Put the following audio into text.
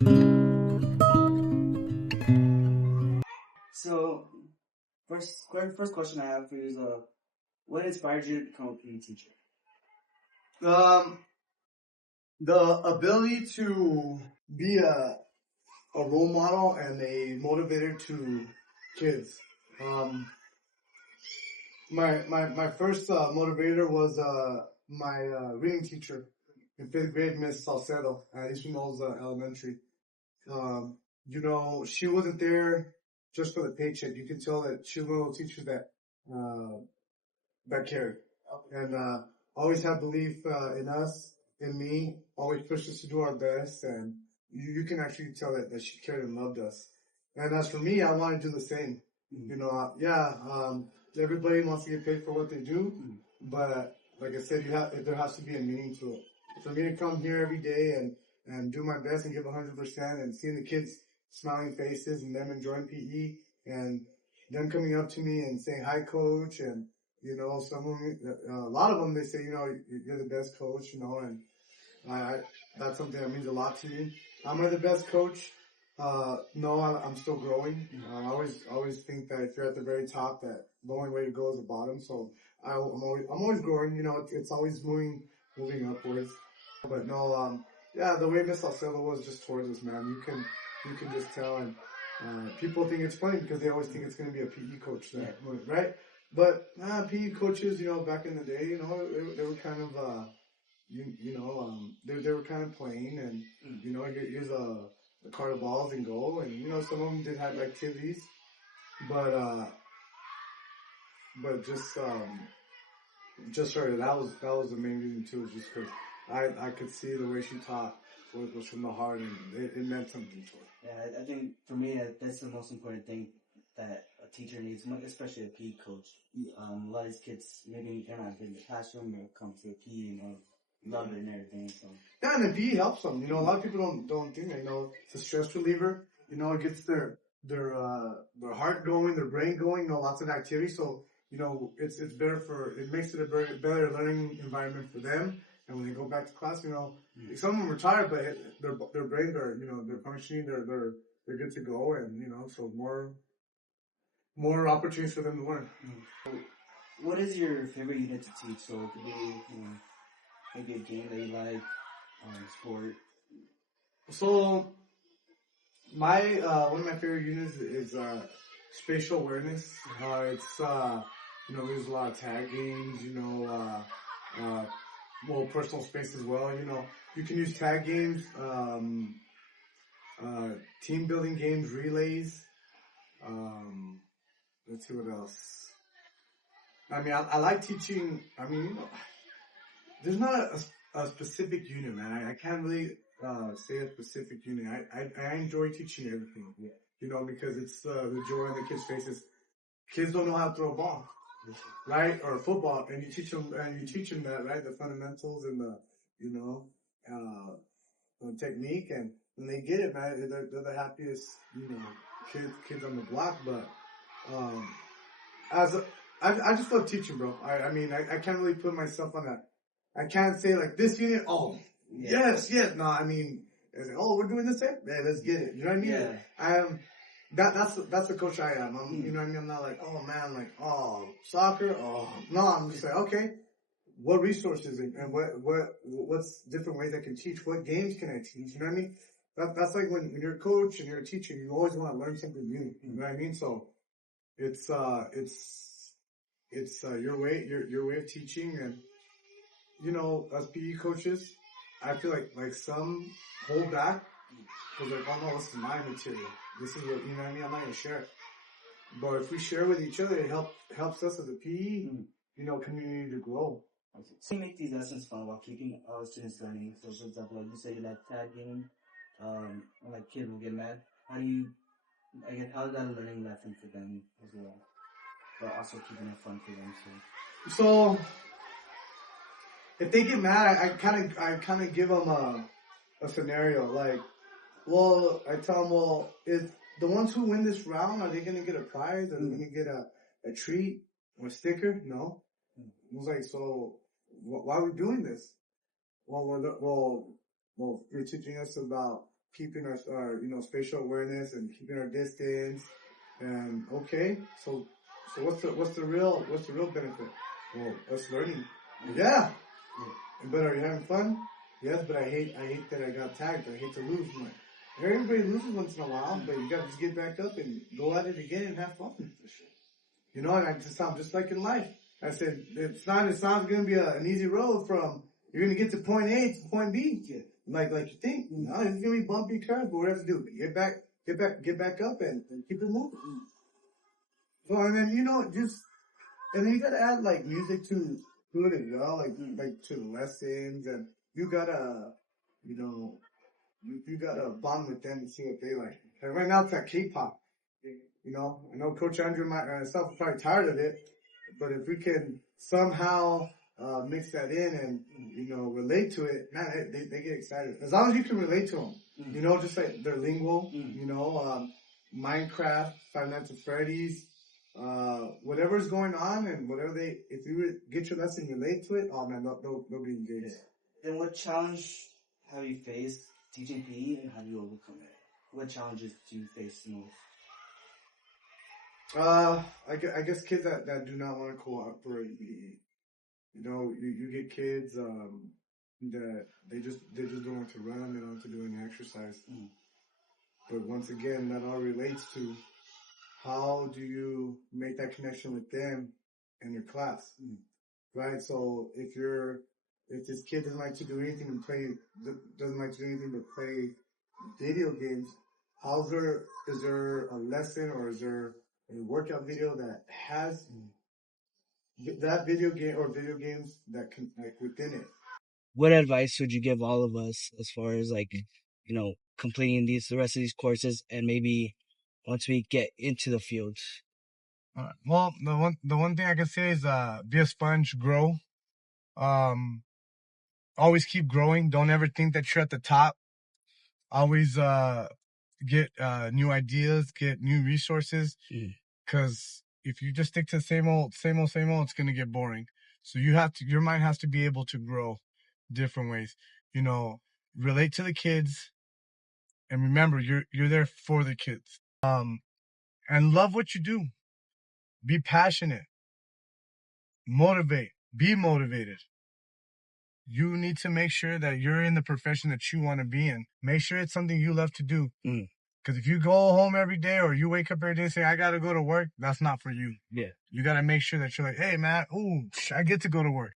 So, first question I have for you is, what inspired you to become a PE teacher? Um, the ability to be a role model and a motivator to kids. My first motivator was my reading teacher in fifth grade, Miss Salcedo at East Mills Elementary. She wasn't there just for the paycheck. You can tell that she was one of those teachers that cared and always had belief in us, in me. Always pushed us to do our best, and you can actually tell that she cared and loved us. And as for me, I want to do the same. Everybody wants to get paid for what they do, but like I said, there has to be a meaning to it. For me to come here every day and do my best and give 100% and seeing the kids smiling faces and them enjoying PE and them coming up to me and saying, "Hi, coach," and some of them, a lot of them, they say, "You're the best coach," and that's something that means a lot to me. Am I the best coach? No, I'm still growing. I always think that if you're at the very top, that the only way to go is the bottom. So I'm always growing. It's always moving upwards. But no, the way Miss Salcedo was just towards us, man, you can just tell, and people think it's funny because they always think it's going to be a PE coach, right? But PE coaches, back in the day, they were kind of they were kind of plain, and here's a cart of balls and go, and some of them did have activities, but just her. That was the main reason too, just because I could see the way she taught was from the heart, and it meant something to her. Yeah, I think for me that's the most important thing that a teacher needs, especially a PE coach. A lot of these kids, maybe they're not in the classroom, they'll come to a PE and love it and everything. So yeah, and the PE helps them. A lot of people don't think that. It's a stress reliever. It gets their heart going, their brain going. Lots of activity. So it's better it makes it a better learning environment for them. And when they go back to class, some of them are tired, but their brains are they're functioning. They're good to go, and so more opportunities for them to learn. What is your favorite unit to teach? So it could be maybe a game that you like, sport. So my one of my favorite units is spatial awareness. It's there's a lot of tag games. Personal space as well. You can use tag games, team building games, relays. Let's see what else. I mean, I like teaching. I mean, there's not a specific unit, man. I can't really say a specific unit. I enjoy teaching everything. Yeah. Because it's the joy on the kids' faces. Kids don't know how to throw a ball, right? Or football, and you teach them that, right? The fundamentals and the technique, and when they get it, man, they're the happiest kids on the block. But I just love teaching, bro. I mean, I can't really put myself on that. I can't say like this unit. Oh, yes. No, I mean, we're doing this thing. Yeah, let's get it. You know what I mean? Yeah. I am. That's the coach I am. You know what I mean? I'm not like, oh man, like, oh, soccer. Oh, no, I'm just like, okay, what resources and what's different ways I can teach? What games can I teach? You know what I mean? That's like when you're a coach and you're a teacher, you always want to learn something new. You know what I mean? So it's your way of teaching, and as PE coaches, I feel like some hold back because like, oh no, this is my material. This is what what I mean. I'm not gonna share it. But if we share with each other, it helps us as a PE community to grow. So you make these lessons fun while keeping our students learning. So for example, like you say you like tagging, like kids will get mad. How is that a learning lesson for them as well? But also keeping it fun for them. So if they get mad, I kind of give them a scenario. Like, well, I tell them, well, if the ones who win this round, are they going to get a prize? Are they going to get a treat or a sticker? No. I was like, so why are we doing this? Well, you're teaching us about keeping our spatial awareness and keeping our distance. And okay, so what's the real benefit? Well, us learning. Yeah. But are you having fun? Yes, but I hate that I got tagged. I hate to lose. Everybody loses once in a while, but you gotta just get back up and go at it again and have fun. You know, and I just sound just like in life. I said it's not gonna be an easy road from you're gonna get to point A to point B. Like you think. No, it's gonna be bumpy curves, but what do you have to do? Get back up and keep it moving. So and then and then you gotta add like music to it as well, like to the lessons, and you gotta you gotta bond with them and see what they like. And right now it's like K-pop. I know Coach Andrew and myself are probably tired of it, but if we can somehow mix that in and relate to it, man, they get excited. As long as you can relate to them, just like their lingo, Minecraft, Five Nights at Freddy's, whatever's going on and if you get your lesson, relate to it, oh man, they'll be engaged. Then what challenge have you faced teaching PE and how do you overcome it? What challenges do you face the most? I guess kids that do not want to cooperate. You get kids that they just don't want to run, they don't want to do any exercise. But once again, that all relates to how do you make that connection with them and your class, right? So if this kid doesn't like to do anything but play video games, is there a lesson or is there a workout video that has that video game or video games that can within it? What advice would you give all of us as far as completing the rest of these courses and maybe once we get into the fields? Well, the one thing I can say is be a sponge, grow. Always keep growing. Don't ever think that you're at the top. Always get new ideas, get new resources. Because if you just stick to the same old, it's gonna get boring. So your mind has to be able to grow different ways. Relate to the kids, and remember you're there for the kids. And love what you do. Be passionate. Motivate. Be motivated. You need to make sure that you're in the profession that you want to be in. Make sure it's something you love to do. Because if you go home every day or you wake up every day and say, I got to go to work, that's not for you. Yeah. You got to make sure that you're like, hey, man, I get to go to work.